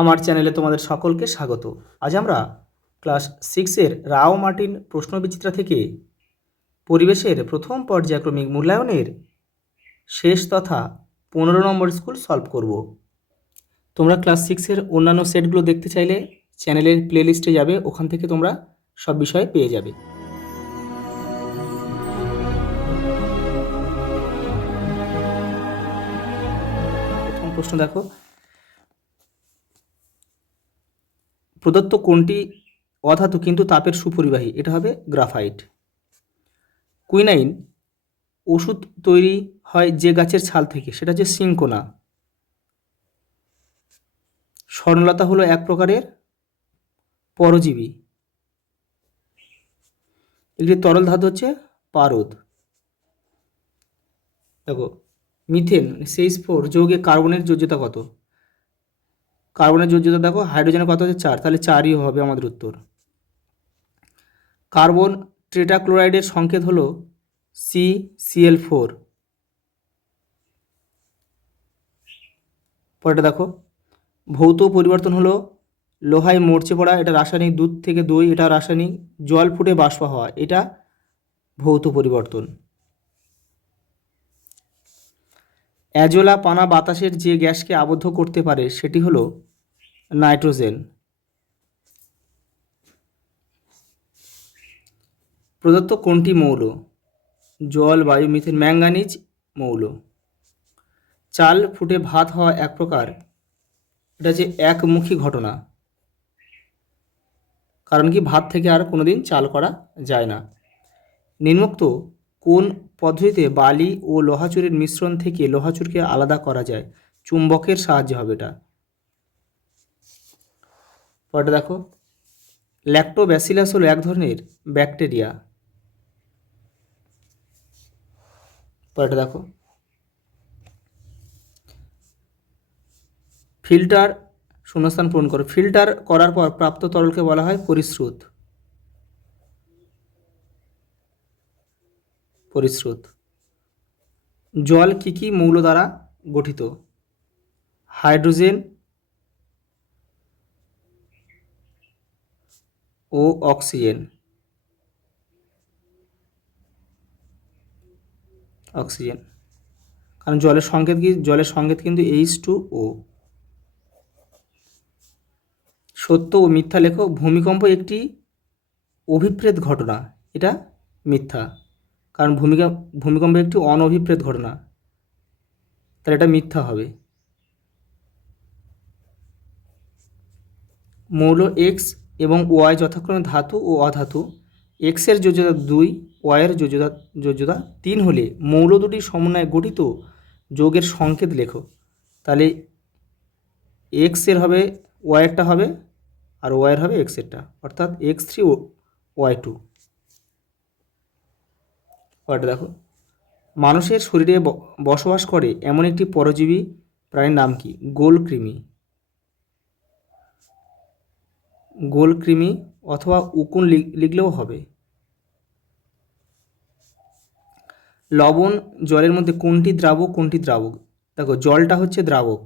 আমার চ্যানেলে তোমাদের সকলকে স্বাগত। আজ আমরা ক্লাস 6-এর রাও মার্টিন প্রশ্নবিচিত্রা থেকে পরিবেশের প্রথম পর্যায়ক্রমিক মূল্যায়নের শেষ তথা 15 নম্বর স্কুল সলভ করব। তোমরা ক্লাস 6-এর অন্যান্য সেটগুলো দেখতে চাইলে চ্যানেলের প্লেলিস্টে যাবে, ওখান থেকে তোমরা সব বিষয় পেয়ে যাবে। প্রথম প্রশ্ন দেখো, প্রদত্ত কোনটি অধাতু কিন্তু তাপের সুপরিবাহী? এটা হবে গ্রাফাইট। কুইনাইন ওষুধ তৈরি হয় যে গাছের ছাল থেকে? সেটা হচ্ছে সিঙ্কোনা। স্বর্ণলতা হলো এক প্রকারের পরজীবী। একটি তরল ধাতু হচ্ছে পারদ। দেখো, মিথেন CH4 যৌগে কার্বনের যোজ্যতা কত? কার্বনের যোজ্যতা দেখো, হাইড্রোজেনের কত হচ্ছে 4, তাহলে 4ই হবে আমাদের উত্তর। কার্বন টেট্রাক্লোরাইডের সংকেত হলো CCl4। পরেটা দেখো, ভৌত পরিবর্তন হলো লোহায় মরচে পড়া, এটা রাসায়নিক। দুধ থেকে দই, এটা রাসায়নিক। জল ফুটে বাষ্প হওয়া, এটা ভৌত পরিবর্তন। অ্যাজোলা পানা বাতাসের যে গ্যাসকে আবদ্ধ করতে পারে সেটি হলো নাইট্রোজেন। প্রদত্ত কোনটি মৌল? জল, বায়ু, মিথেন, ম্যাঙ্গানিজ মৌল। চাল ফুটে ভাত হওয়া এক প্রকার, এটা যে একমুখী ঘটনা, কারণ কি ভাত থেকে আর কোনোদিন চাল করা যায় না। নিম্নোক্ত কোন পদ্ধতিতে বালি ও লোহাচুরের মিশ্রণ থেকে লোহাচুরকে আলাদা করা যায়? চুম্বকের সাহায্যে হবে এটা। পরেটা দেখো, ল্যাক্টোব্যাসিলাস হলো এক ধরনের ব্যাকটেরিয়া। পরেটা দেখো, ফিল্টার শূন্যস্থান পূরণ করো। ফিল্টার করার পর প্রাপ্ত তরলকে বলা হয় পরিশ্রুত। পরিশ্রুত। জল কি কি মৌল দ্বারা গঠিত? হাইড্রোজেন ও অক্সিজেন। অক্সিজেন, কারণ জলের সংকেত কিন্তু H2O। সত্য ও মিথ্যা লেখো। ভূমিকম্প একটি অভিপ্রেত ঘটনা, এটা মিথ্যা, কারণ ভূমিকম্প একটি অনভিপ্রেত ঘটনা, তাহলে এটা মিথ্যা হবে। মৌল X এবং Y যথাক্রমে ধাতু ও অধাতু। X এর যোজ্যতা 2, Y এর যোজ্যতা 3 হলে মৌল দুটির সমন্বয়ে গঠিত যৌগের সংকেত লেখো। তাহলে X এর হবে Y এরটা হবে, আর Y এর হবে X এরটা, অর্থাৎ X3 ও Y2। পরেরটা দেখো, মানুষের শরীরে বসবাস করে এমন একটি পরজীবী প্রাণীর নাম কি? গোলকৃমি। গোলকৃমি অথবা উকুন লিখলেও হবে। লবণ জলের মধ্যে কোনটি দ্রাবক কোনটি দ্রাবক? দেখো, জলটা হচ্ছে দ্রাবক,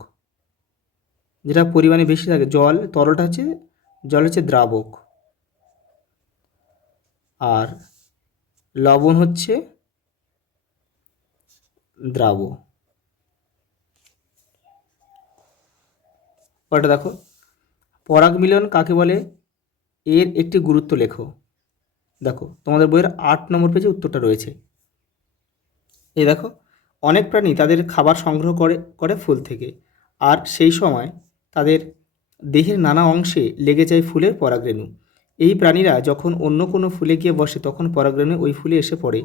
যেটা পরিমাণে বেশি থাকে। তরলটা হচ্ছে জল হচ্ছে দ্রাবক, আর লবণ হচ্ছে দ্রাব। পরেরটা দেখো, পরাগ মিলন কাকে বলে? এর একটি গুরুত্ব লেখো। দেখো, তোমাদের বইয়ের 8 নম্বর পেজে উত্তরটা রয়েছে। এই দেখো, অনেক প্রাণী তাদের খাবার সংগ্রহ করে ফুল থেকে, আর সেই সময় তাদের দেহের নানা অংশে লেগে যায় ফুলের পরাগরেণু। এই প্রাণীরা যখন অন্য কোনো ফুলে গিয়ে বসে তখন পরাগরেণু ওই ফুলে এসে পড়ে।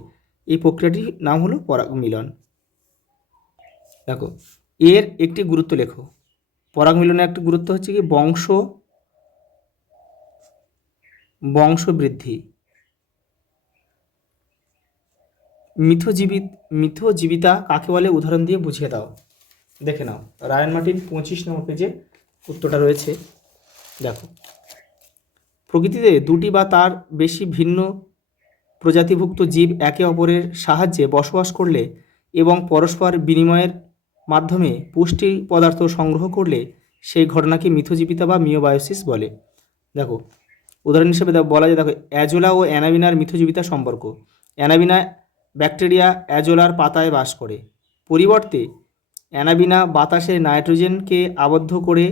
এই প্রক্রিয়াটির নাম হলো পরাগ মিলন। দেখো, এর একটি গুরুত্ব লেখো। পরাগ মিলনের একটি গুরুত্ব হচ্ছে কি বংশবৃদ্ধি। মিথজীবিতা কাকে বলে? উদাহরণ দিয়ে বুঝিয়ে দাও। দেখে নাও, রায়ান মার্টিন 25 নম্বর পেজে উত্তরটা রয়েছে। দেখো, প্রকৃতিতে দুটি বা তার বেশি ভিন্ন প্রজাতিভুক্ত জীব একে অপরের সাহায্যে বসবাস করলে এবং পরস্পর বিনিময়ের মাধ্যমে পুষ্টি পদার্থ সংগ্রহ করলে সেই ঘটনাকে মিথজীবিতা বা মিওবায়োসিস বলে। দেখো উদাহরণ হিসেবে বলা যায়, দেখো অ্যাজোলা ও অ্যানাবিনার মিথজীবিতার সম্পর্ক। অ্যানাবিনা ব্যাকটেরিয়া অ্যাজোলার পাতায় বাস করে, পরিবর্তে অ্যানাবিনা বাতাসে নাইট্রোজেনকে আবদ্ধ করে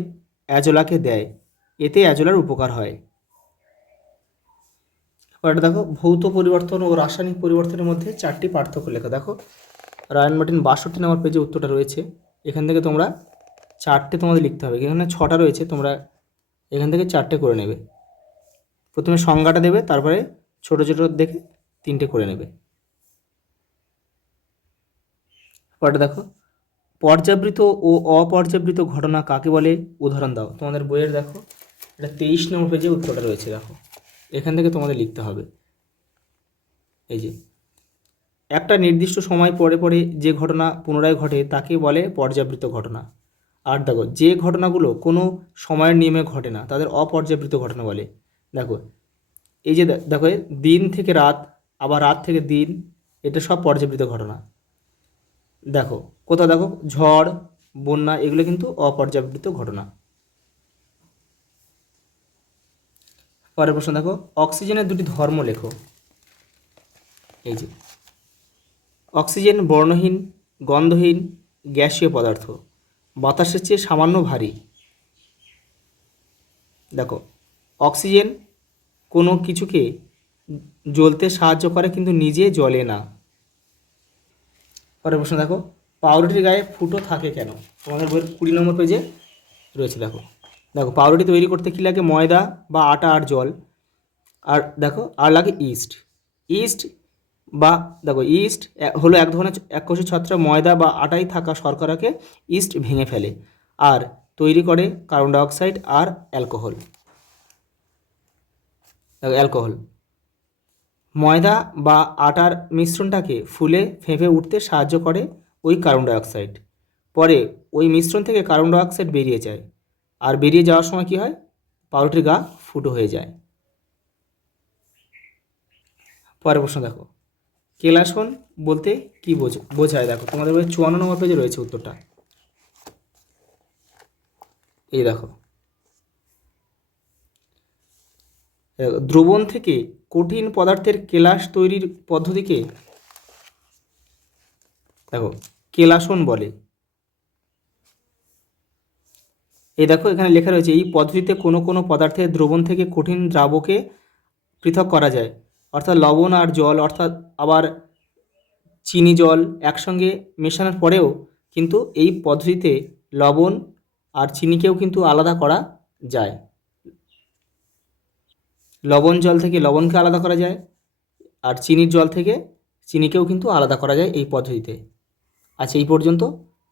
অ্যাজোলাকে দেয়, এতে অ্যাজোলার উপকার হয়। এবার দেখো ভৌত পরিবর্তন ও রাসায়নিক পরিবর্তনের মধ্যে 4টি পার্থক্য লেখা। দেখো রায়ান মার্টিন 62 নম্বর পেজে উত্তরটা রয়েছে। এখান থেকে তোমরা 4টে তোমাদের লিখতে হবে, এখানে 6টা রয়েছে, তোমরা এখান থেকে 4টে করে নেবে। প্রথমে সংজ্ঞাটা দেবে, তারপরে ছোট ছোট দেখে 3টে করে নেবে। পরে দেখো পর্যাবৃত ও অপর্যাবৃত ঘটনা কাকে বলে, উদাহরণ দাও। তোমাদের বইয়ের দেখো এটা 23 নম্বর পেজে উত্তরটা রয়েছে। দেখো এখান থেকে তোমাদের লিখতে হবে, এই যে একটা নির্দিষ্ট সময় পরে পরে যে ঘটনা পুনরায় ঘটে তাকে বলে পর্যাবৃত ঘটনা। আর দেখো যে ঘটনাগুলো কোনো সময়ের নিয়মে ঘটে না তাদের অপর্যাবৃত ঘটনা বলে। দেখো এই যে দেখো দিন থেকে রাত, আবার রাত থেকে দিন, এটা সব পর্যাবৃত ঘটনা। দেখো কোথাও দেখো ঝড়, বন্যা, এগুলো কিন্তু অপর্যাবৃত ঘটনা। পরের প্রশ্ন দেখো অক্সিজেনের 2টি ধর্ম লেখো। এই যে অক্সিজেন বর্ণহীন, গন্ধহীন, গ্যাসীয় পদার্থ, বাতাসের চেয়ে সামান্য ভারী। দেখো অক্সিজেন কোনো কিছুকে জ্বলতে সাহায্য করে কিন্তু নিজে জ্বলে না। পরের প্রশ্ন দেখো পাউরুটির গায়ে ফুটো থাকে কেন, তোমাদের বইয়ের 20 নম্বর পেজে রয়েছে। দেখো দেখো পাউরুটি তৈরি করতে কী লাগে, ময়দা বা আটা আর জল, আর দেখো আর লাগে ইস্ট। ইস্ট বা দেখো ইস্ট হলো এক ধরনের এককোষী ছত্রাক, ময়দা বা আটায় থাকা শর্করাকে ইস্ট ভেঙে ফেলে আর তৈরি করে কার্বন ডাইঅক্সাইড আর অ্যালকোহল। দেখো অ্যালকোহল ময়দা বা আটার মিশ্রণটাকে ফুলে ফেঁপে উঠতে সাহায্য করে ওই কার্বন ডাইঅক্সাইড। পরে ওই মিশ্রণ থেকে কার্বন ডাইঅক্সাইড বেরিয়ে যায়, আর বেরিয়ে যাওয়ার সময় কী হয়, পাউরুটির গা ফুটো হয়ে যায়। পরের প্রশ্ন দেখো কেলাসন বলতে কি বোঝায়। দেখো তোমাদের বই 54 নম্বর পেজে রয়েছে উত্তরটা। এই দেখো দ্রবণ থেকে কঠিন পদার্থের কেলাস তৈরির পদ্ধতিকে দেখো কেলাসন বলে। এই দেখো এখানে লেখা রয়েছে এই পদ্ধতিতে কোনো কোনো পদার্থের দ্রবণ থেকে কঠিন দ্রাবকে পৃথক করা যায়, অর্থাৎ লবণ আর জল, অর্থাৎ আবার চিনি জল একসঙ্গে মেশানোর পরেও কিন্তু এই পদ্ধতিতে লবণ আর চিনিকেও কিন্তু আলাদা করা যায়। লবণ জল থেকে লবণকে আলাদা করা যায়, আর চিনির জল থেকে চিনিকেও কিন্তু আলাদা করা যায় এই পদ্ধতিতে। আচ্ছা এই পর্যন্ত,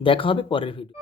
দেখা হবে পরের ভিডিও।